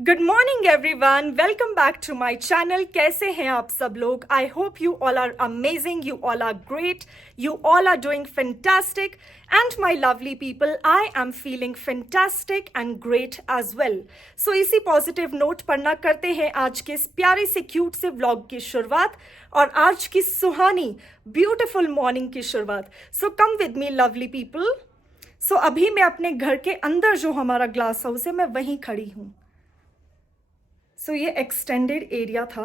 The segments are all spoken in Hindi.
Good morning everyone, welcome back to my channel. कैसे हैं आप सब लोग? I hope you all are amazing, you all are great, you all are doing fantastic and my lovely people, I am feeling fantastic and great as well. So इसी पॉजिटिव नोट पर ना करते हैं आज के इस प्यारे से क्यूट से व्लॉग की शुरुआत और आज की सुहानी ब्यूटिफुल मॉर्निंग की शुरुआत। So come with me lovely people. So अभी मैं अपने घर के अंदर जो हमारा ग्लास हाउस है मैं वहीं खड़ी हूँ। सो ये एक्सटेंडेड एरिया था।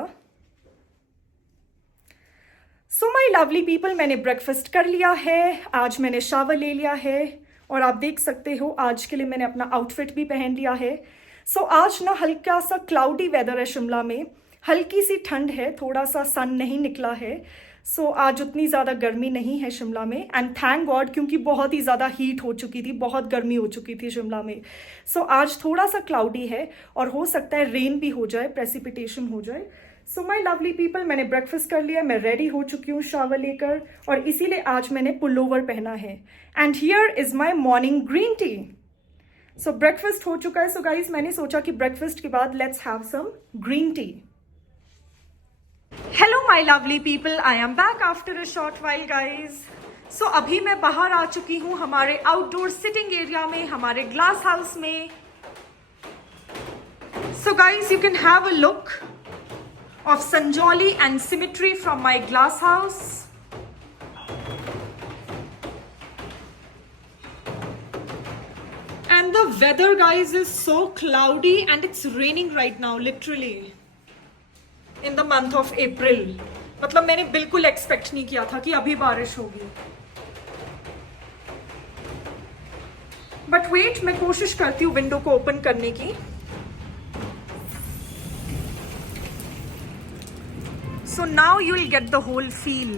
सो माय लवली पीपल, मैंने ब्रेकफास्ट कर लिया है, आज मैंने शावर ले लिया है और आप देख सकते हो आज के लिए मैंने अपना आउटफिट भी पहन लिया है। सो आज ना हल्का सा क्लाउडी वेदर है शिमला में, हल्की सी ठंड है, थोड़ा सा सन नहीं निकला है। सो आज उतनी ज़्यादा गर्मी नहीं है शिमला में एंड थैंक गॉड, क्योंकि बहुत ही ज़्यादा हीट हो चुकी थी, बहुत गर्मी हो चुकी थी शिमला में। सो आज थोड़ा सा क्लाउडी है और हो सकता है रेन भी हो जाए, प्रेसिपिटेशन हो जाए। सो माय लवली पीपल, मैंने ब्रेकफास्ट कर लिया, मैं रेडी हो चुकी हूँ शावर लेकर और इसीलिए आज मैंने पुलोवर पहना है and here is my morning green tea. So breakfast हो चुका है। सो गाइज मैंने सोचा कि ब्रेकफास्ट के बाद let's have some green tea. Hello my lovely people, I am back after a short while guys. So अभी मैं बाहर आ चुकी हूँ हमारे आउटडोर सिटिंग एरिया में, हमारे ग्लास हाउस में। So guys you can have a look of Sanjoli and symmetry from my glass house. And the weather guys is so cloudy and it's raining right now literally in the month of April. मतलब मैंने बिल्कुल एक्सपेक्ट नहीं किया था कि अभी बारिश होगी। बट वेट, मैं कोशिश करती हूँ विंडो को ओपन करने की। So now you'll get the whole feel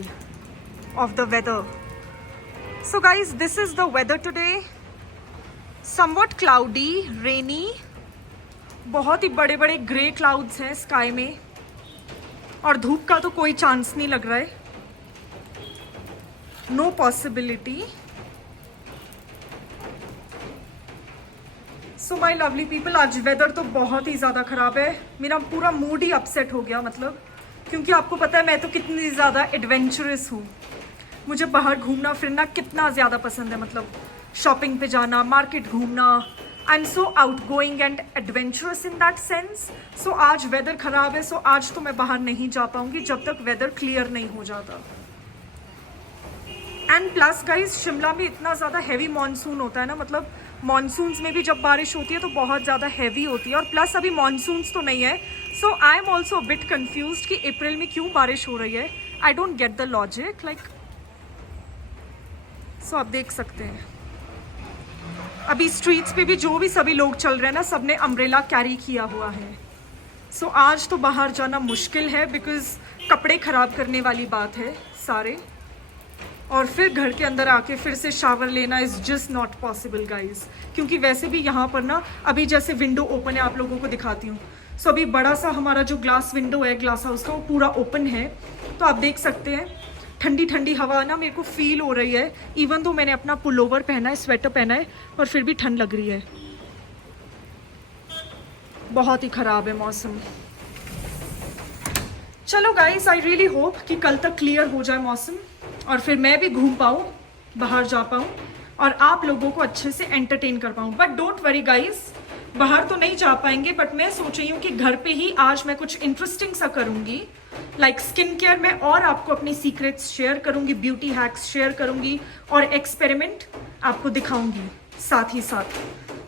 of the weather. So guys, this is the weather today. Somewhat cloudy, rainy. बहुत ही बड़े बड़े ग्रे क्लाउड्स हैं स्काई में और धूप का तो कोई चांस नहीं लग रहा है, no possibility. So my lovely people, आज वेदर तो बहुत ही ज़्यादा ख़राब है, मेरा पूरा मूड ही अपसेट हो गया। मतलब क्योंकि आपको पता है मैं तो कितनी ज़्यादा एडवेंचरस हूँ, मुझे बाहर घूमना फिरना कितना ज़्यादा पसंद है, मतलब शॉपिंग पे जाना, मार्केट घूमना। I am so outgoing and adventurous in that sense. So आज वेदर ख़राब है, सो आज तो मैं बाहर नहीं जा पाऊँगी जब तक वेदर क्लियर नहीं हो जाता। एंड प्लस गाइज शिमला में इतना ज़्यादा हैवी मानसून होता है ना, मतलब मानसून्स में भी जब बारिश होती है तो बहुत ज़्यादा हैवी होती है और प्लस अभी मानसून्स तो नहीं है। So I am also bit confuse कि अप्रैल में क्यों बारिश हो रही है। I don't get the logic like. So आप देख सकते हैं अभी स्ट्रीट्स पे भी जो भी सभी लोग चल रहे हैं ना, सबने अम्ब्रेला कैरी किया हुआ है। सो आज तो बाहर जाना मुश्किल है बिकॉज कपड़े ख़राब करने वाली बात है सारे, और फिर घर के अंदर आके फिर से शावर लेना is just not possible guys. क्योंकि वैसे भी यहाँ पर ना अभी जैसे विंडो ओपन है, आप लोगों को दिखाती हूँ। सो अभी बड़ा सा हमारा जो ग्लास विंडो है ग्लास हाउस का वो पूरा ओपन है, तो आप देख सकते हैं ठंडी ठंडी हवा ना मेरे को फील हो रही है। इवन तो मैंने अपना पुलोवर पहना है, स्वेटर पहना है, और फिर भी ठंड लग रही है। बहुत ही ख़राब है मौसम। चलो गाइज, आई रियली होप कि कल तक क्लियर हो जाए मौसम और फिर मैं भी घूम पाऊँ, बाहर जा पाऊँ और आप लोगों को अच्छे से एंटरटेन कर पाऊँ। बट डोंट वरी गाइज, बाहर तो नहीं जा पाएंगे, बट मैं सोच रही हूँ कि घर पे ही आज मैं कुछ इंटरेस्टिंग सा करूँगी, लाइक स्किन केयर में, और आपको अपनी सीक्रेट्स शेयर करूँगी, ब्यूटी हैक्स शेयर करूँगी और एक्सपेरिमेंट आपको दिखाऊँगी। साथ ही साथ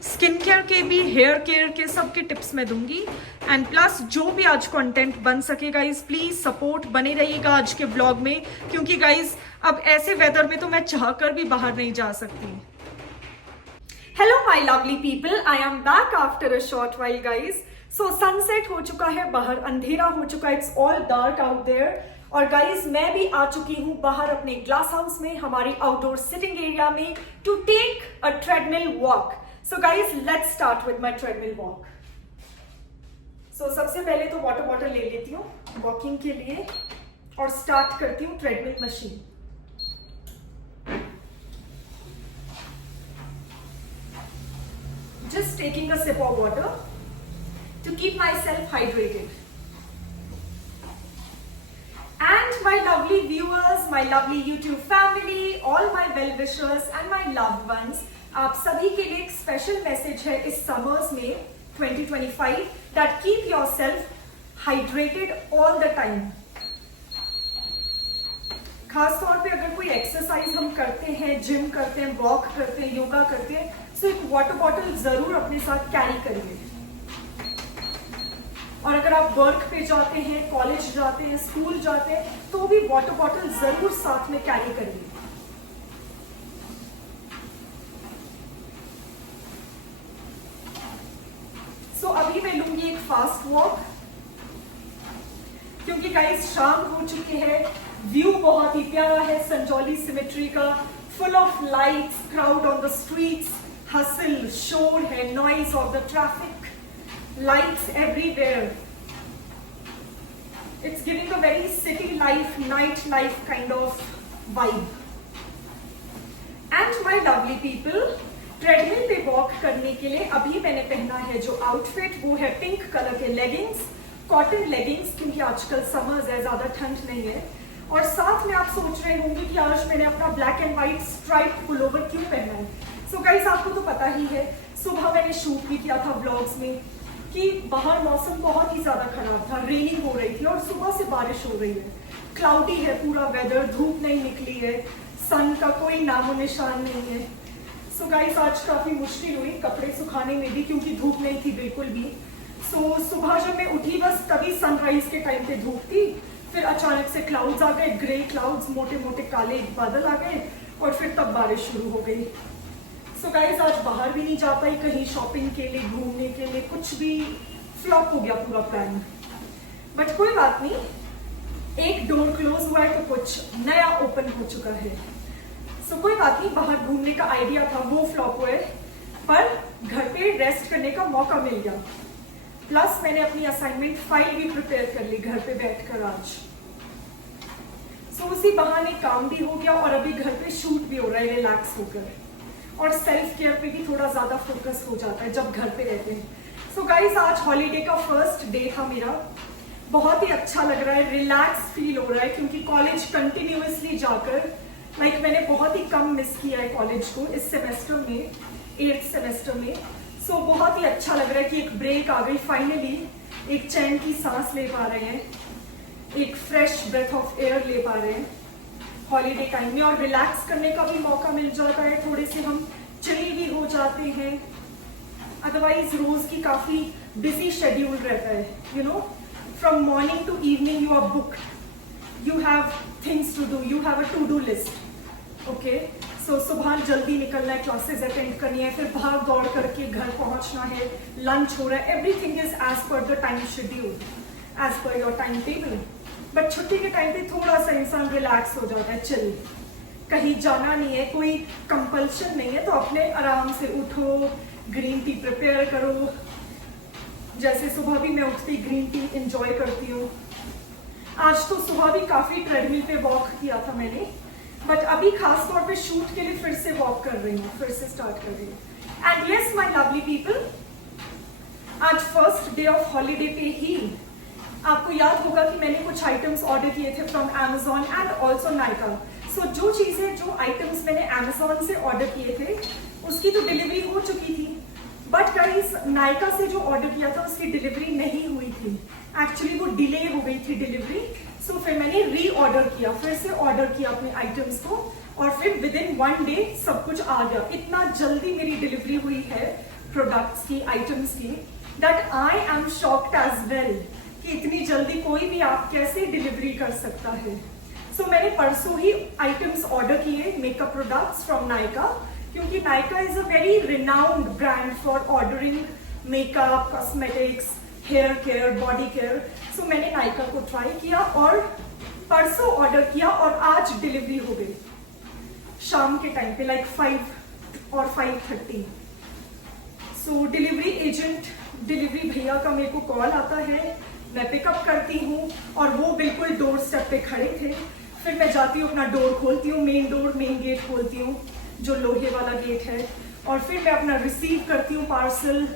स्किन केयर के भी, हेयर केयर के, सबके टिप्स मैं दूंगी। एंड प्लस जो भी आज कंटेंट बन सके गाइज, प्लीज सपोर्ट बने रहिएगा आज के व्लॉग में, क्योंकि गाइज अब ऐसे वेदर में तो मैं चाहकर भी बाहर नहीं जा सकती। Hello my lovely people, I am back after a short while guys. So sunset हो चुका है, बाहर अंधेरा हो चुका है, it's all dark out there. और गाइज मैं भी आ चुकी हूँ बाहर अपने ग्लास हाउस में, हमारी आउटडोर सिटिंग एरिया में, to take a treadmill walk. So guys, let's start with my treadmill walk. So सबसे पहले तो वाटर बॉटल ले लेती हूँ वॉकिंग के लिए और स्टार्ट करती हूँ treadmill machine. Just taking a sip of water to keep myself hydrated. And my lovely viewers, my lovely YouTube family, all my well-wishers and my loved ones, आप सभी के लिए एक स्पेशल मैसेज है इस समर्स में 2025 that keep yourself hydrated all the time. खास तौर पे अगर कोई एक्सरसाइज हम करते हैं, जिम करते हैं, वॉक करते हैं, योगा करते हैं, तो एक वाटर बॉटल जरूर अपने साथ कैरी करिए. और अगर आप वर्क पे जाते हैं, कॉलेज जाते हैं, स्कूल जाते हैं, तो भी वाटर बॉटल जरूर साथ में कैरी करिए. सो अभी मैं लूंगी एक फास्ट वॉक, क्योंकि गाइस शाम हो चुके हैं. व्यू बहुत ही प्यारा है संजौली सिमेट्री का, full of lights, crowd on the streets, hustle, शोर है, noise of the traffic, lights everywhere. It's giving a very city life, night life kind of vibe. And my lovely people, treadmill पे वॉक करने के लिए अभी मैंने पहना है जो आउटफिट, वो है पिंक कलर के लेगिंग्स, कॉटन लेगिंग्स, क्योंकि आजकल समर्स है, ज्यादा ठंड नहीं है. और साथ में आप सोच रहे होंगे कि आज मैंने अपना black and white stripe pullover क्यों पहना है. सो गाइस, आपको तो पता ही है, सुबह मैंने शूट भी किया था व्लॉग्स में कि बाहर मौसम बहुत ही ज्यादा खराब था, रेनिंग हो रही थी और सुबह से बारिश हो रही है. क्लाउडी है पूरा वेदर, धूप नहीं निकली है, सन का कोई नामो निशान नहीं है. सो गाइस, आज काफी मुश्किल हुई कपड़े सुखाने में भी, क्योंकि धूप नहीं थी बिल्कुल भी. सो सुबह जब मैं उठी बस तभी सनराइज के टाइम पे धूप थी, फिर अचानक से क्लाउड्स आ गए, ग्रे क्लाउड्स, मोटे मोटे काले बादल आ गए और फिर तब बारिश शुरू हो गई. सो गाइज, आज बाहर भी नहीं जा पाई कहीं शॉपिंग के लिए, घूमने के लिए, कुछ भी फ्लॉप हो गया पूरा प्लान. बट कोई बात नहीं, एक डोर क्लोज हुआ है तो कुछ नया ओपन हो चुका है. सो कोई बात नहीं, बाहर घूमने का आइडिया था वो फ्लॉप हुए, पर घर पे रेस्ट करने का मौका मिल गया. प्लस मैंने अपनी असाइनमेंट फाइल भी प्रिपेयर कर ली घर पे बैठकर आज. सो उसी बहाने काम भी हो गया और अभी घर पे शूट भी हो रहा है रिलैक्स होकर. और सेल्फ केयर पे भी थोड़ा ज्यादा फोकस हो जाता है जब घर पे रहते हैं. सो गाइस, आज हॉलीडे का फर्स्ट डे था मेरा. बहुत ही अच्छा लग रहा है, रिलैक्स फील हो रहा है, क्योंकि कॉलेज कंटिन्यूअसली जाकर मैंने बहुत ही कम मिस किया है कॉलेज को इस सेमेस्टर में, 8th सेमेस्टर में. सो बहुत ही अच्छा लग रहा है कि एक ब्रेक आ गई फाइनली, एक चैन की सांस ले पा रहे हैं, एक फ्रेश ब्रेथ ऑफ एयर ले पा रहे हैं हॉलीडे टाइम में, और रिलैक्स करने का भी मौका मिल जाता है, थोड़े से हम चिल भी हो जाते हैं. अदरवाइज रोज की काफी बिजी शेड्यूल रहता है, you know, from morning to evening you are booked, you have things to do, you have a to do list. Okay, so सुबह जल्दी निकलना है, क्लासेस अटेंड करनी है, फिर भाग दौड़ करके घर पहुंचना है, लंच हो रहा है, everything is as per the time schedule, as per your time table. But छुट्टी के टाइम पे थोड़ा सा इंसान रिलैक्स हो जाता है, चिल, कहीं जाना नहीं है, कोई कंपल्शन नहीं है, तो अपने आराम से उठो, ग्रीन टी प्रिपेयर करो. जैसे सुबह भी मैं उठती ग्रीन टी एंजॉय करती हूँ. आज तो सुबह भी काफी ट्रेडमिल पे वॉक किया था मैंने, बट अभी खास तौर पे शूट के लिए फिर से वॉक कर रही हूँ, फिर से स्टार्ट कर रही हूँ. And yes my lovely people, आज फर्स्ट डे ऑफ हॉलीडे पे ही आपको याद होगा कि मैंने कुछ आइटम्स ऑर्डर किए थे from Amazon and also Nykaa. So जो चीजें, जो आइटम्स मैंने Amazon से ऑर्डर किए थे उसकी तो डिलीवरी हो चुकी थी, बट गाइस नायका से जो ऑर्डर किया था उसकी डिलीवरी नहीं हुई थी. एक्चुअली वो डिले हो गई थी डिलीवरी. सो फिर मैंने री ऑर्डर किया, फिर से ऑर्डर किया अपने आइटम्स को, और फिर विद इन 1 डे सब कुछ आ गया. इतना जल्दी मेरी डिलीवरी हुई है प्रोडक्ट्स की, आइटम्स की, that I am shocked as well कि इतनी जल्दी कोई भी आप कैसे डिलीवरी कर सकता है. सो मैंने परसों ही आइटम्स ऑर्डर किए, मेकअप प्रोडक्ट्स फ्रॉम नायका, क्योंकि Nykaa is a very renowned brand for ordering makeup, cosmetics, hair care, body care. So मैंने नायका को ट्राई किया और परसों ऑर्डर किया और आज डिलीवरी हो गई शाम के टाइम पे, लाइक 5 और 5:30. सो डिलीवरी एजेंट, डिलीवरी भैया का मेरे को कॉल आता है, मैं पिकअप करती हूँ और वो बिल्कुल डोर स्टेप पे खड़े थे. फिर मैं जाती हूँ, अपना डोर खोलती हूँ, मेन गेट खोलती हूँ जो लोहे वाला गेट है, और फिर मैं अपना रिसीव करती हूँ पार्सल.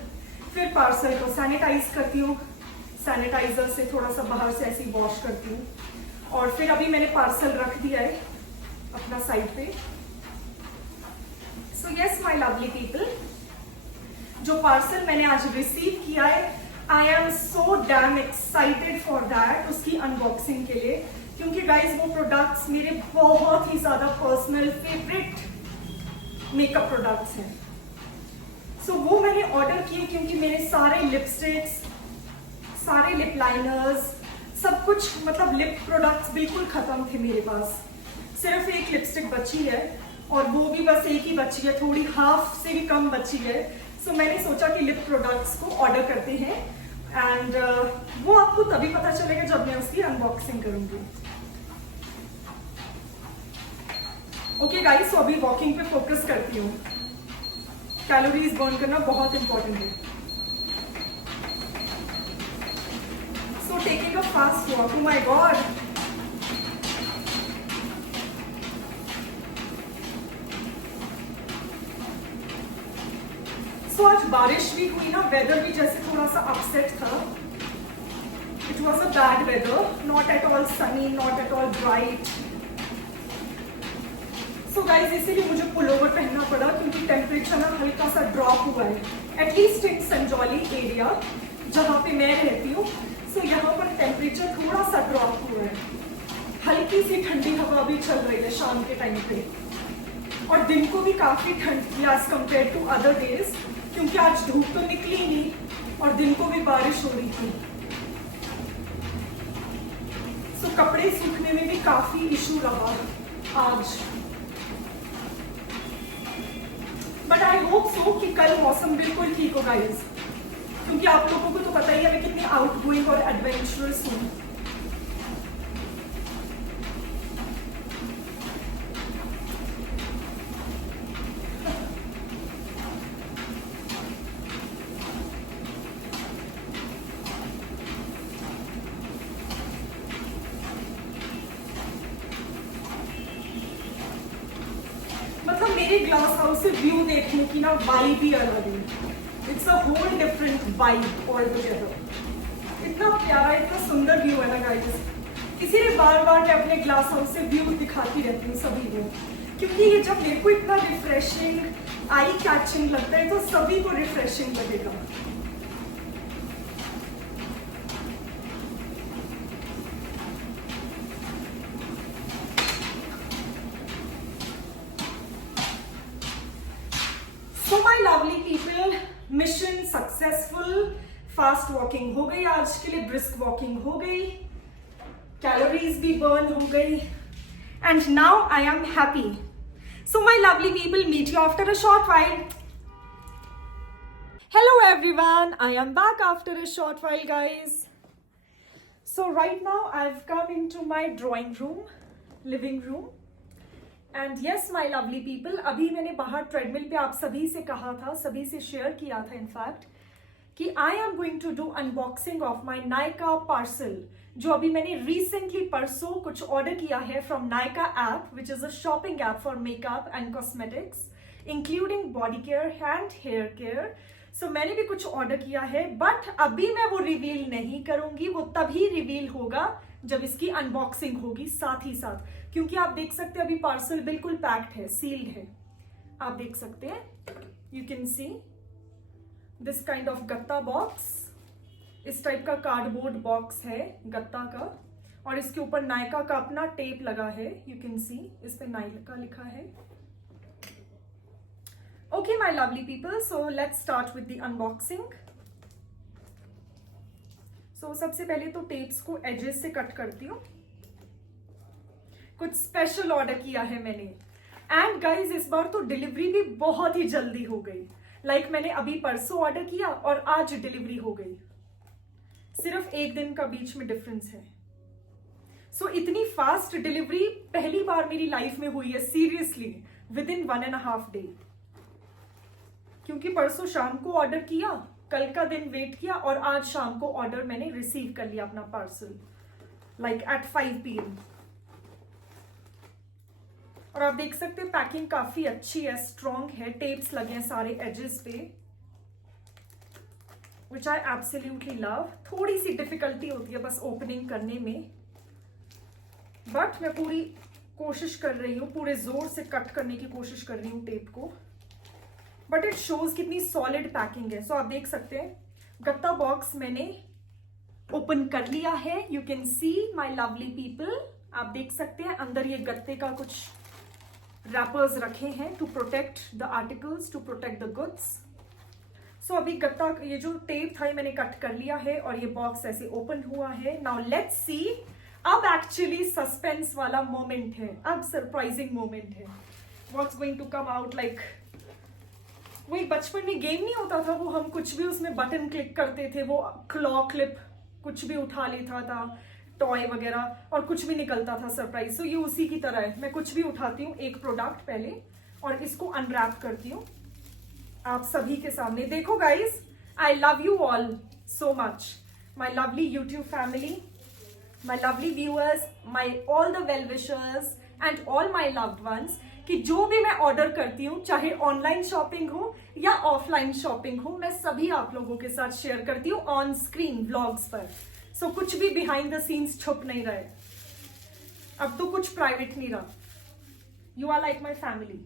फिर पार्सल को सैनिटाइज करती हूँ, सैनिटाइजर से थोड़ा सा बाहर से ऐसे ही वॉश करती हूँ, और फिर अभी मैंने पार्सल रख दिया है अपना साइड पे। So yes my lovely people, जो पार्सल मैंने आज रिसीव किया है, I am so damn excited for that, उसकी अनबॉक्सिंग के लिए, क्योंकि गाइज वो प्रोडक्ट्स मेरे बहुत ही ज्यादा पर्सनल फेवरेट मेकअप प्रोडक्ट्स हैं। सो वो मैंने ऑर्डर किए क्योंकि मेरे सारे लिपस्टिक्स, सारे लिप लाइनर्स, सब कुछ मतलब लिप प्रोडक्ट्स बिल्कुल खत्म थे मेरे पास। सिर्फ एक लिपस्टिक बची है, और वो भी बस एक ही बची है, थोड़ी हाफ से भी कम बची है। सो मैंने सोचा कि लिप प्रोडक्ट्स को ऑर्डर करते हैं, एंड वो आपको तभी पता चलेगा जब मैं उसकी अनबॉक्सिंग करूंगी। ओके गाइस, सो अभी वॉकिंग पे फोकस करती हूँ। कैलोरीज बर्न करना बहुत इंपॉर्टेंट है। So taking a fast walk, oh my god, so आज बारिश भी हुई ना, वेदर भी जैसे थोड़ा सा अपसेट था। It was a bad weather, not at all sunny, not at all bright. So guys इसीलिए मुझे पुलोवर पहनना पड़ा, क्योंकि टेम्परेचर ना हल्का सा ड्रॉप हुआ है, एटलीस्ट इन संजौली एरिया जहाँ पे मैं रहती हूँ। सो यहाँ पर टेम्परेचर थोड़ा सा ड्रॉप हुआ है, हल्की सी ठंडी हवा भी चल रही है शाम के टाइम पे, और दिन को भी काफी ठंड थी as compare to other days, क्योंकि आज धूप तो निकली नहीं और दिन को भी बारिश हो रही थी। सो कपड़े सूखने में भी काफी इशू रहा आज, बट आई होप सो कि कल मौसम बिल्कुल ठीक हो गाइस, क्योंकि आप लोगों को तो पता ही है मैं कितनी आउटगोइंग और एडवेंचरस हूँ। मतलब मेरे ग्लास हाउस से व्यू देखने की ना वाइब ही अलग है। It's a whole different vibe all together. इतना प्यारा, इतना सुंदर व्यू है ना गाइस, इसीलिए बार बार मैं अपने ग्लास हाउस से व्यू दिखाती रहती हूँ सभी को, क्योंकि ये जब मेरे को इतना रिफ्रेशिंग, आई कैचिंग लगता है, तो सभी को रिफ्रेशिंग लगेगा। So my lovely people, mission successful. Fast walking हो गई आज के लिए, ब्रिस्क वॉकिंग हो गई, कैलोरीज भी बर्न हो गई, and now I am happy. So my lovely people, meet you after a short while. Hello everyone, I am back after a short while guys. So right now I've come into my drawing room, living room. And yes my lovely people, अभी मैंने बाहर ट्रेडमिल पे आप सभी से कहा था, सभी से शेयर किया था इनफैक्ट, कि I am going to do unboxing of my Nykaa parcel, जो अभी मैंने रिसेंटली परसों कुछ ऑर्डर किया है from Nykaa app, which is a shopping app for makeup and cosmetics including body care and hair care. So मैंने भी कुछ ऑर्डर किया है, बट अभी मैं वो रिवील नहीं करूंगी, वो तभी रिवील होगा जब इसकी अनबॉक्सिंग होगी साथ ही साथ, क्योंकि आप देख सकते हैं अभी पार्सल बिल्कुल पैक्ड है, सील्ड है। आप देख सकते हैं, you can see this kind of गत्ता बॉक्स, इस टाइप का कार्डबोर्ड बॉक्स है गत्ता का, और इसके ऊपर नायका का अपना टेप लगा है, यू कैन सी इस पे नायका लिखा है। Okay my lovely people, so let's start with the unboxing. So सबसे पहले तो टेप्स को एजेस से कट करती हूँ। कुछ स्पेशल ऑर्डर किया है मैंने, एंड गाइज इस बार तो डिलीवरी भी बहुत ही जल्दी हो गई। लाइक मैंने अभी परसों ऑर्डर किया और आज डिलीवरी हो गई, सिर्फ एक दिन का बीच में डिफरेंस है। सो इतनी फास्ट डिलीवरी पहली बार मेरी लाइफ में हुई है, सीरियसली, विद इन 1.5 डे। क्योंकि परसों शाम को ऑर्डर किया, कल का दिन वेट किया, और आज शाम को ऑर्डर मैंने रिसीव कर लिया अपना पार्सल, लाइक एट 5 PM। और आप देख सकते हैं पैकिंग काफी अच्छी है, स्ट्रॉन्ग है, टेप्स लगे हैं सारे एजेस पे। विच आई एब्सोल्युटली लव। थोड़ी सी डिफिकल्टी होती है बस ओपनिंग करने में, बट मैं पूरी कोशिश कर रही हूँ, पूरे जोर से कट करने की कोशिश कर रही हूँ टेप को, बट इट शोज कितनी सॉलिड पैकिंग है। सो आप देख सकते हैं गत्ता बॉक्स मैंने ओपन कर लिया है। You can see my lovely people, आप देख सकते हैं अंदर ये गत्ते का कुछ रैपर्स रखे हैं to protect the articles, to protect the goods. So अभी गत्ता ये जो टेप था ये मैंने कट कर लिया है और ये बॉक्स ऐसे ओपन हुआ है। नाउ लेट्स सी, अब एक्चुअली सस्पेंस वाला मोमेंट है, अब सरप्राइजिंग मोमेंट है। What's going to come out, like वो एक बचपन में गेम नहीं होता था, वो हम कुछ भी उसमें बटन क्लिक करते थे, वो क्लॉ क्लिप कुछ भी उठा लेता था, टॉय वगैरह, और कुछ भी निकलता था सरप्राइज। सो ये उसी की तरह है, मैं कुछ भी उठाती हूँ एक प्रोडक्ट पहले और इसको अनरैप करती हूँ आप सभी के सामने। देखो guys, I love you all so much, my lovely YouTube family, my lovely viewers, my all the well wishers and all my loved ones, कि जो भी मैं ऑर्डर करती हूँ, चाहे ऑनलाइन शॉपिंग हो या ऑफलाइन शॉपिंग हो, मैं सभी आप लोगों के साथ शेयर करती हूँ ऑन स्क्रीन व्लॉग्स पर। सो कुछ भी बिहाइंड द सीन्स छुप नहीं रहे, अब तो कुछ प्राइवेट नहीं रहा। You are like my family.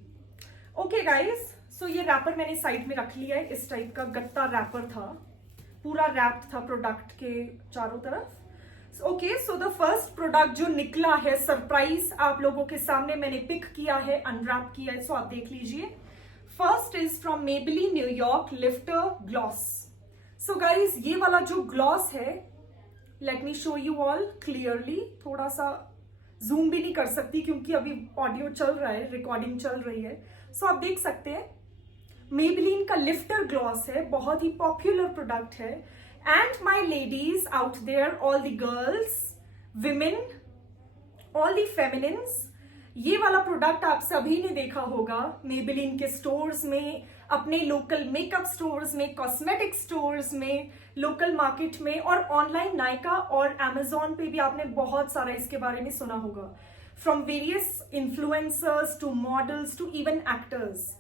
Okay guys, so ये रैपर मैंने साइड में रख लिया है। इस टाइप का गत्ता रैपर था, पूरा रैप था प्रोडक्ट के चारों तरफ। Okay, so the first product जो निकला है सरप्राइज आप लोगों के सामने मैंने पिक किया है, अनरैप किया है, सो आप देख लीजिए। First is from Maybelline New York lifter gloss. So guys ये वाला जो ग्लॉस है, let me show you all clearly, थोड़ा सा जूम भी नहीं कर सकती क्योंकि अभी ऑडियो चल रहा है, रिकॉर्डिंग चल रही है। सो आप देख सकते हैं मेबेलिन का लिफ्टर ग्लॉस है, बहुत ही पॉपुलर प्रोडक्ट है। And my ladies out there, all the girls, women, all the feminines, ये वाला प्रोडक्ट आप सभी ने देखा होगा मेबेलिन के स्टोर्स में, अपने लोकल मेकअप स्टोर्स में, कॉस्मेटिक स्टोर्स में, लोकल मार्केट में, और ऑनलाइन नायका और Amazon पे भी आपने बहुत सारा इसके बारे में सुना होगा, from various influencers to models to even actors.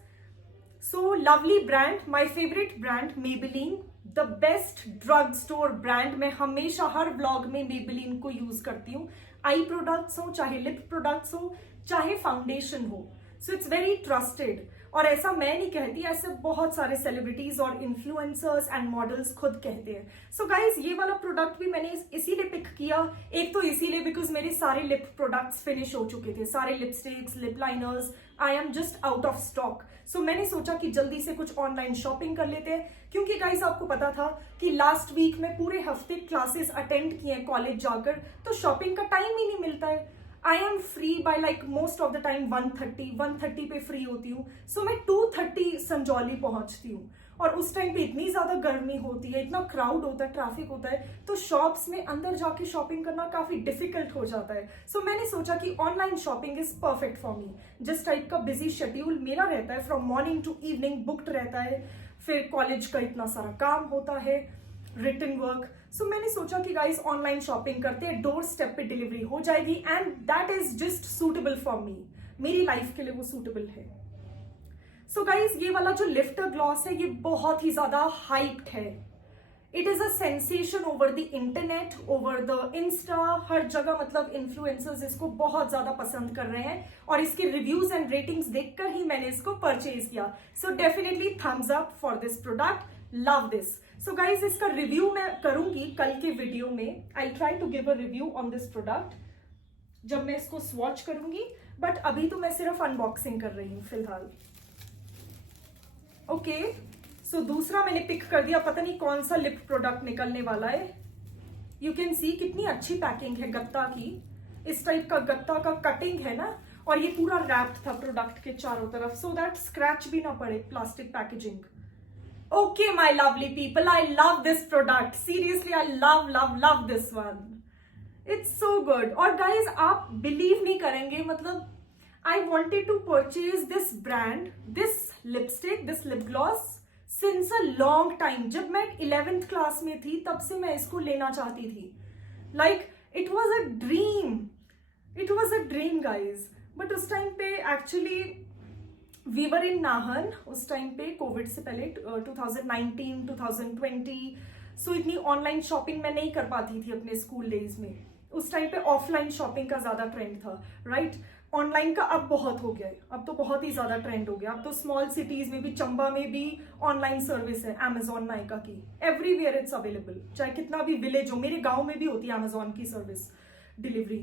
So lovely brand, my favourite brand Maybelline, the best drug store brand. मैं हमेशा हर ब्लॉग में मेबेलिन को यूज करती हूँ, आई प्रोडक्ट्स हो, चाहे लिप प्रोडक्ट्स हो, चाहे फाउंडेशन हो। सो इट्स वेरी ट्रस्टेड, और ऐसा मैं नहीं कहती, ऐसे बहुत सारे सेलिब्रिटीज और इन्फ्लुएंसर्स एंड मॉडल्स खुद कहते हैं। सो गाइज ये वाला प्रोडक्ट भी मैंने इसीलिए पिक किया, एक तो इसीलिए बिकॉज मेरे सारे लिप प्रोडक्ट्स फिनिश हो चुके थे, सारे lipsticks, lip liners, I am just out of stock. So मैंने सोचा कि जल्दी से कुछ ऑनलाइन शॉपिंग कर लेते हैं, क्योंकि गाइज आपको पता था कि लास्ट वीक में पूरे हफ्ते क्लासेस अटेंड किए कॉलेज जाकर, तो शॉपिंग का टाइम ही नहीं मिलता है। I am free by like most of the time 1:30 पे फ्री होती हूँ। सो मैं 2:30 संजौली पहुंचती हूँ, और उस टाइम पे इतनी ज्यादा गर्मी होती है, इतना क्राउड होता है, ट्रैफिक होता है, तो शॉप्स में अंदर जाके शॉपिंग करना काफी डिफिकल्ट हो जाता है। सो मैंने सोचा कि online shopping is perfect for me. जिस टाइप का बिजी शेड्यूल मेरा रहता है, from morning to evening booked रहता है, फिर कॉलेज का इतना सारा काम होता है, रिटन वर्क। सो मैंने सोचा कि गाइस ऑनलाइन शॉपिंग करते हैं, डोर स्टेप पे डिलीवरी हो जाएगी, and that is just suitable for me, मेरी लाइफ के लिए वो सूटेबल है। सो गाइस ये वाला जो लिफ्टर ग्लॉस है ये बहुत ही ज्यादा हाइप्ड है, it is a sensation over the internet, over the insta, हर जगह मतलब इन्फ्लुएंसर्स इसको बहुत ज्यादा पसंद कर रहे हैं, और इसके रिव्यूज एंड रेटिंग्स देखकर ही मैंने इसको परचेज किया। So definitely thumbs up for this product, love this. So guys इसका रिव्यू मैं करूंगी कल के वीडियो में, I try to give a review on this product जब मैं इसको स्वॉच करूंगी, बट अभी तो मैं सिर्फ अनबॉक्सिंग कर रही हूं फिलहाल। ओके, सो दूसरा मैंने पिक कर दिया, पता नहीं कौन सा लिप प्रोडक्ट निकलने वाला है। यू कैन सी कितनी अच्छी पैकिंग है गत्ता की, इस टाइप का गत्ता का कटिंग है ना, और ये पूरा रैप था प्रोडक्ट के चारों तरफ, सो दैट स्क्रैच भी ना पड़े, plastic packaging. Okay, my lovely people, I love this product. Seriously, I love this one. It's so good. और guys, आप believe नहीं करेंगे, मतलब I wanted to purchase this brand, this lipstick, this lip gloss since a long time. जब मैं 11th क्लास में थी तब से मैं इसको लेना चाहती थी. Like, it was a dream. It was a dream, guys. But उस टाइम पे actually वी वर इन नाहन, उस टाइम पे कोविड से पहले 2019, 2020 सो इतनी ऑनलाइन शॉपिंग मैं नहीं कर पाती थी अपने स्कूल डेज में। उस टाइम पे ऑफलाइन शॉपिंग का ज्यादा ट्रेंड था, राइट। ऑनलाइन का अब बहुत हो गया है, अब तो बहुत ही ज्यादा ट्रेंड हो गया। अब तो स्मॉल सिटीज में भी, चंबा में भी ऑनलाइन सर्विस है अमेजॉन नायका की, एवरीवेयर इट्स अवेलेबल। चाहे कितना भी विलेज हो, मेरे गांव में भी होती है अमेजॉन की सर्विस डिलीवरी,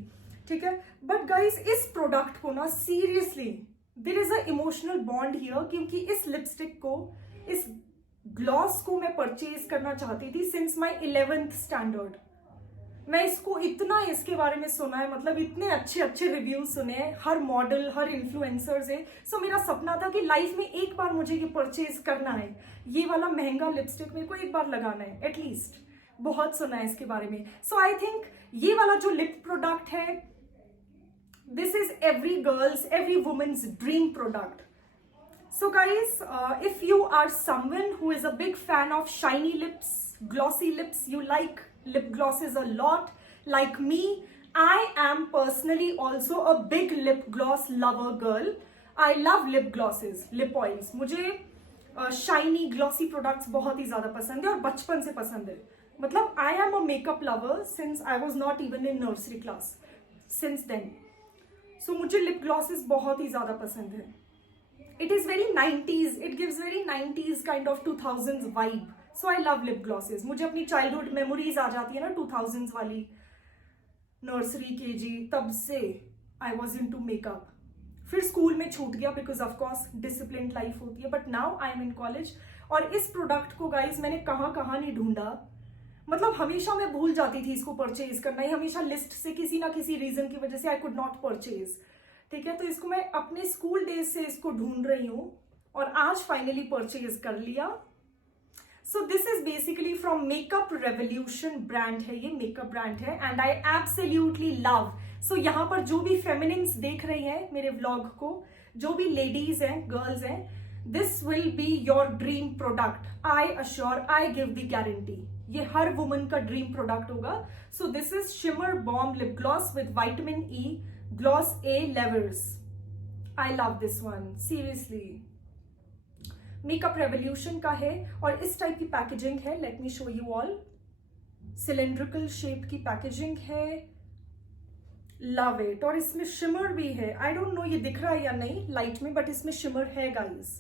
ठीक है। बट गाइज इस प्रोडक्ट को ना seriously there is a emotional bond here, क्योंकि इस लिपस्टिक को, इस ग्लॉस को मैं परचेज करना चाहती थी सिंस माई 11th स्टैंडर्ड। मैं इसको इतना, इसके बारे में सुना है, मतलब इतने अच्छे अच्छे रिव्यूज सुने हैं, हर मॉडल, हर इन्फ्लुएंसर से। सो मेरा सपना था कि लाइफ में एक बार मुझे ये परचेज करना है, ये वाला महंगा लिपस्टिक मेरे को एक बार लगाना है एटलीस्ट। बहुत सुना है इसके बारे में। सो आई थिंक ये वाला जो लिप प्रोडक्ट है, this is every girls, every womens dream product. So guys, if you are someone who is a big fan of shiny lips, glossy lips, you like lip glosses a lot, like me, I am personally also a big lip gloss lover girl. I love lip glosses, lip oils. मुझे shiny glossy products बहुत ही ज़्यादा पसंद है और बचपन से पसंद है। मतलब I am a makeup lover since I was not even in nursery class, since then. So मुझे lip glosses बहुत ही ज़्यादा पसंद है। It is very 90s, it gives very 90s kind of 2000s vibe. So I love lip glosses. मुझे अपनी childhood memories आ जाती है ना 2000s वाली, नर्सरी केजी, तब से I was into makeup. फिर स्कूल में छूट गया because of course disciplined life होती है, but now I am in college. और इस प्रोडक्ट को गाइज मैंने कहाँ कहाँ नहीं ढूंढा, मतलब हमेशा मैं भूल जाती थी इसको परचेज करना ही, हमेशा लिस्ट से किसी ना किसी रीजन की वजह से आई कुड नॉट परचेज, ठीक है। तो इसको मैं अपने स्कूल डेज से इसको ढूंढ रही हूं और आज फाइनली परचेज कर लिया। सो this is basically from makeup revolution brand है, ये मेकअप ब्रांड है एंड आई एब्सोल्युटली लव। सो यहाँ पर जो भी फेमिनिन्स देख रही हैं मेरे व्लॉग को, जो भी लेडीज हैं, गर्ल्स हैं, this will be your dream product, I assure, I give the guarantee. ये हर वुमन का ड्रीम प्रोडक्ट होगा। So this is shimmer balm lip gloss with vitamin E Gloss A Levers. I love this one, seriously. Makeup Revolution का है और इस टाइप की पैकेजिंग है। Let me show you all. Cylindrical shape की पैकेजिंग है, love it। और इसमें शिमर भी है, I don't know ये दिख रहा है या नहीं लाइट में, बट इसमें शिमर है गाइस।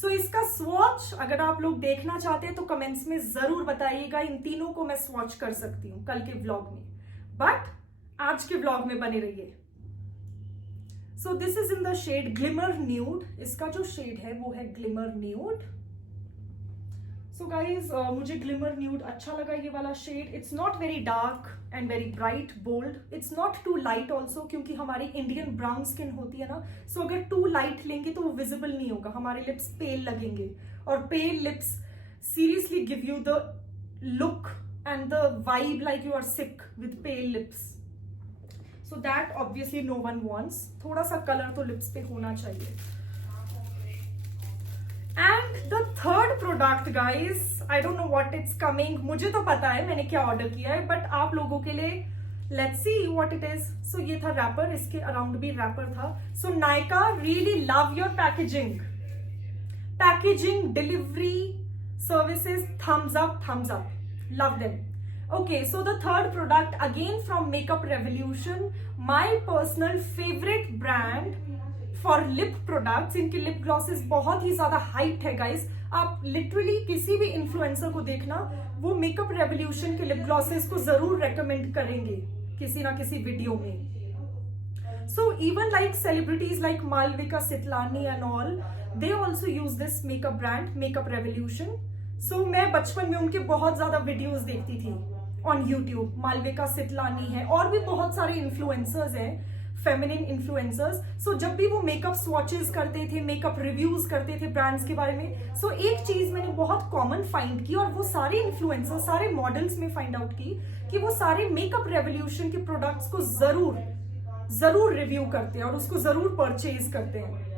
सो इसका स्वॉच अगर आप लोग देखना चाहते हैं तो कमेंट्स में जरूर बताइएगा। इन तीनों को मैं स्वॉच कर सकती हूँ कल के व्लॉग में, बट आज के व्लॉग में बने रहिए। So this is in the shade glimmer nude. इसका जो शेड है वो है ग्लिमर न्यूड। सो गाइज मुझे ग्लिमर न्यूड अच्छा लगा ये वाला shade. It's not very dark and very bright bold, it's not too light also, क्योंकि हमारी इंडियन ब्राउन स्किन होती है ना, सो अगर टू लाइट लेंगे तो वो विजिबल नहीं होगा, हमारे लिप्स पेल लगेंगे, और pale lips seriously give you the look and the vibe like you are sick with pale lips. So that obviously no one wants. थोड़ा सा कलर तो लिप्स पे होना चाहिए। And the third product guys, I don't know what it's coming. मुझे तो पता है मैंने क्या ऑर्डर किया है, बट आप लोगों के लिए let's see what it is. So ये था रैपर, इसके अराउंड भी रैपर था। So Nykaa really love your packaging. Packaging, delivery, services, thumbs up, love them. Okay, so the third product again from Makeup Revolution, my personal favorite brand for lip products. इनके lip glosses बहुत ही ज्यादा hyped है guys। आप literally किसी भी influencer को देखना, वो Makeup Revolution के lip glosses को जरूर recommend करेंगे किसी ना किसी वीडियो में। So even like celebrities like Malvika Sitlani and all, they also use this makeup brand, Makeup Revolution. So मैं बचपन में उनके बहुत ज्यादा वीडियोस देखती थी ऑन यूट्यूब। मालविका सितलानी है और भी बहुत सारे इन्फ्लुएंसर्स हैं, फेमिनिन इन्फ्लुएंसर्स। सो जब भी वो मेकअप स्वॉचेस करते थे, मेकअप रिव्यूज करते थे ब्रांड्स के बारे में, सो एक चीज मैंने बहुत कॉमन फाइंड की, और वो सारे इन्फ्लुएंसर्स, सारे मॉडल्स में फाइंड आउट की कि वो सारे मेकअप रेवोल्यूशन के प्रोडक्ट्स को जरूर रिव्यू करते हैं और उसको जरूर परचेज करते हैं,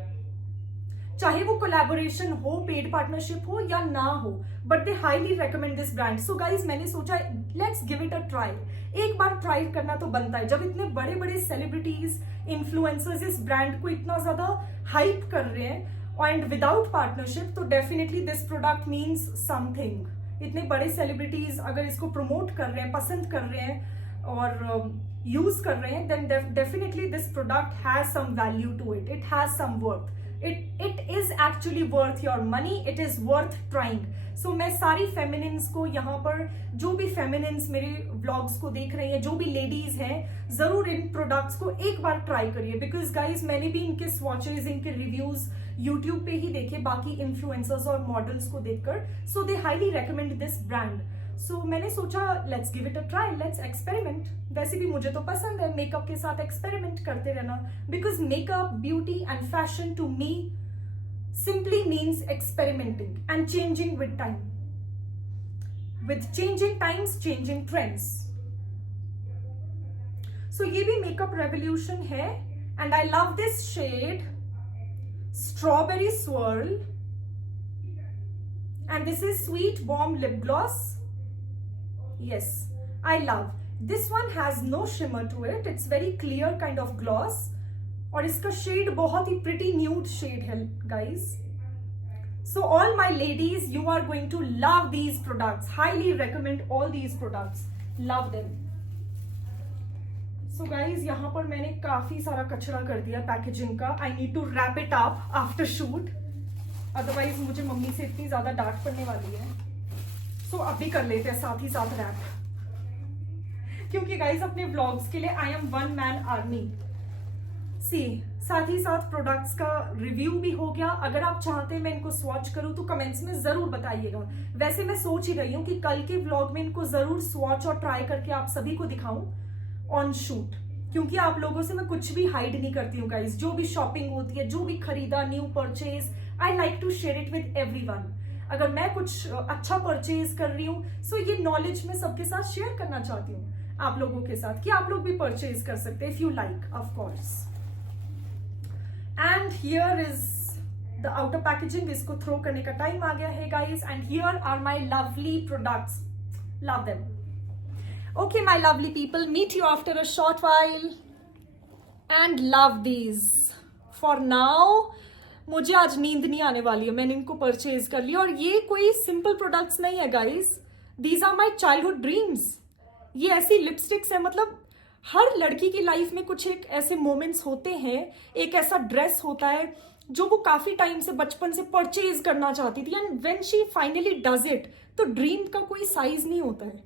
चाहे वो कोलैबोरेशन हो, पेड पार्टनरशिप हो या ना हो, but they highly recommend this brand. So guys मैंने सोचा let's give it a try, एक बार ट्राई करना तो बनता है। जब इतने बड़े बड़े सेलिब्रिटीज, इन्फ्लुएंसर्स इस ब्रांड को इतना ज्यादा हाइप कर रहे हैं एंड विदाउट पार्टनरशिप, तो definitely this product means something, इतने बड़े सेलिब्रिटीज अगर इसको प्रमोट कर रहे हैं, पसंद कर रहे हैं और यूज कर रहे हैं, then definitely this product has some value to it, it has some worth, it is actually worth your money, it is worth trying. So मैं सारी फेमिनिन्स को यहाँ पर, जो भी फेमिनिन्स मेरे व्लॉग्स को देख रही हैं, जो भी लेडीज हैं, जरूर इन प्रोडक्ट्स को एक बार ट्राई करिए, बिकॉज गाइज मैंने भी इनके स्वॉचेज, इनके रिव्यूज यूट्यूब पे ही देखे बाकी इन्फ्लुएंसर्स और मॉडल्स को देखकर. So they highly recommend this brand. So मैंने सोचा let's give it a try, let's experiment. वैसे भी मुझे तो पसंद है मेकअप के साथ एक्सपेरिमेंट करते रहना, because makeup, beauty and fashion to me simply means experimenting and changing with time. With changing times, changing trends. So ये भी मेकअप रेवोल्यूशन है and I love this shade strawberry swirl and this is sweet warm lip gloss. Yes, I love this one. Has no shimmer to it, it's very clear kind of gloss और इसका शेड बहुत ही pretty nude shade है guys. So all my ladies, you are going to love these products. Highly recommend all these products, love them. So guys, यहाँ पर मैंने काफी सारा कचरा कर दिया पैकेजिंग का. I need to wrap it up after shoot, otherwise मुझे मम्मी से इतनी ज्यादा डांट पड़ने वाली है. सो अभी कर लेते हैं साथ ही साथ रैप, क्योंकि गाइज अपने व्लॉग्स के लिए I am one man army. See साथ ही साथ प्रोडक्ट्स का रिव्यू भी हो गया. अगर आप चाहते हैं मैं इनको स्वॉच करूं तो कमेंट्स में जरूर बताइएगा. वैसे मैं सोच ही रही हूँ कि कल के व्लॉग में इनको जरूर स्वॉच और ट्राई करके आप सभी को दिखाऊं ऑन शूट, क्योंकि आप लोगों से मैं कुछ भी हाइड नहीं करती हूँ गाइज. जो भी शॉपिंग होती है, जो भी खरीदा, new purchase, I like to share it with everyone. अगर मैं कुछ अच्छा परचेज कर रही हूँ सो ये नॉलेज मैं सबके साथ शेयर करना चाहती हूँ आप लोगों के साथ, कि आप लोग भी परचेज कर सकते हैं if you like, of course. And here is the outer packaging. इसको थ्रो करने का टाइम आ गया है guys. And here are my lovely products, love them. Okay, my lovely people, meet you after a short while and love these. For now, मुझे आज नींद नहीं आने वाली है, मैंने इनको परचेज कर लिया. और ये कोई सिंपल प्रोडक्ट्स नहीं है guys, these are my childhood dreams. ये ऐसी लिपस्टिक्स है, मतलब हर लड़की की लाइफ में कुछ एक ऐसे मोमेंट्स होते हैं, एक ऐसा ड्रेस होता है जो वो काफी टाइम से, बचपन से परचेज करना चाहती थी. And when she finally does it, तो ड्रीम का कोई साइज नहीं होता है,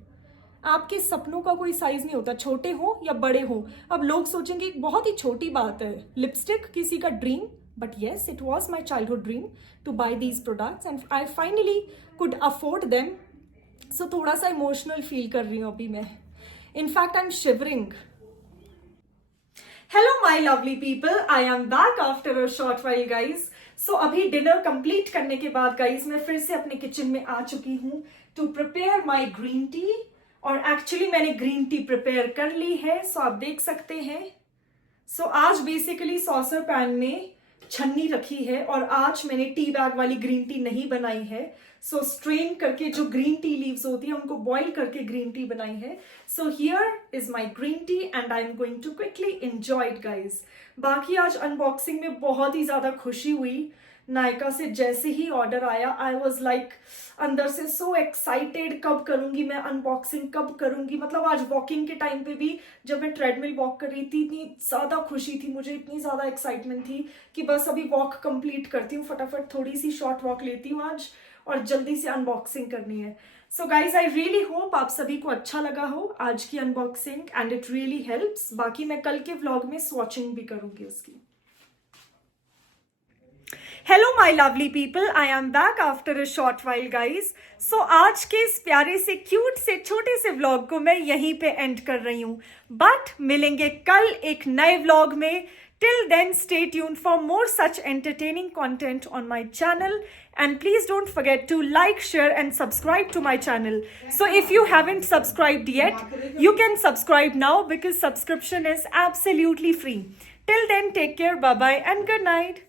आपके सपनों का कोई साइज नहीं होता, छोटे हो या बड़े हो. अब लोग सोचेंगे एक बहुत ही छोटी बात है लिपस्टिक किसी का dream, but yes, it was my childhood dream to buy these products and I finally could afford them. So थोड़ा सा इमोशनल फील कर रही हूँ अभी मैं. In fact I am shivering. Hello my lovely people, I am back after a short while guys. So अभी डिनर कंप्लीट करने के बाद गाइज मैं फिर से अपने किचन में आ चुकी हूँ to prepare my green tea. और एक्चुअली मैंने ग्रीन टी प्रिपेयर कर ली है, सो आप देख सकते हैं. सो आज बेसिकली सॉसर पैन में छन्नी रखी है और आज मैंने टी बैग वाली ग्रीन टी नहीं बनाई है. सो स्ट्रेन करके जो ग्रीन टी लीव्स होती है उनको बॉईल करके ग्रीन टी बनाई है. So here is my green tea and I am going to quickly enjoy it guys. बाकी आज अनबॉक्सिंग में बहुत ही ज्यादा खुशी हुई. नायका से जैसे ही ऑर्डर आया आई वॉज लाइक अंदर से सो एक्साइटेड, कब करूंगी मैं अनबॉक्सिंग, कब करूंगी. मतलब आज वॉकिंग के टाइम पे भी जब मैं ट्रेडमिल वॉक कर रही थी, इतनी ज्यादा खुशी थी मुझे, इतनी ज्यादा एक्साइटमेंट थी कि बस अभी वॉक कंप्लीट करती हूँ फटाफट, थोड़ी सी शॉर्ट वॉक लेती हूँ आज और जल्दी से अनबॉक्सिंग करनी है. So guys I really hope आप सभी को अच्छा लगा हो आज की unboxing and it really helps. बाकी मैं कल के व्लॉग में स्वॉचिंग भी करूंगी उसकी. Hello my lovely people, I am back after a short while guys. So आज के इस प्यारे से क्यूट से छोटे से व्लॉग को मैं यहीं पे एंड कर रही हूँ, बट मिलेंगे कल एक नए व्लॉग में. Till then, stay tuned for more such entertaining content on my channel. And please don't forget to like, share and subscribe to my channel. So if you haven't subscribed yet, you can subscribe now because subscription is absolutely free. Till then, take care, bye-bye and good night.